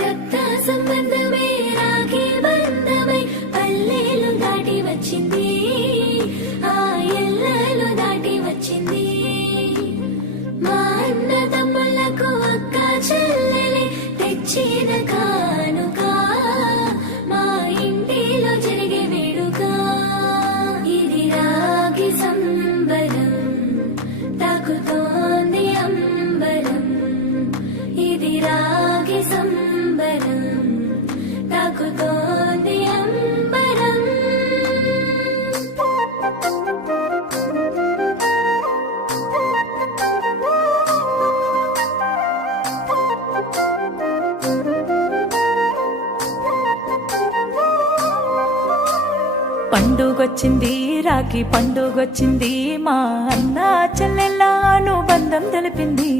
రక్త సంబంధమే రాఖీ బంధమై పల్లెలు దాటి వచ్చింది, ఆ ఎల్లలు దాటి వచ్చింది. మా అన్న తమ్ముళ్లకు అక్క చెల్లెలి తెచ్చిన కానుక, మా ఇంటిలో జరిగే వేడుక. ఇది రాఖీ సంబరం తాకుతోంది అంబరం, ఇది రాఖీ సంబరం తాకుతోంది అంబరం. పండుగొచ్చింది రాఖీ పండుగొచ్చింది, మా అన్న చెల్లెళ్ళ అనుబంధం తెలిపింది.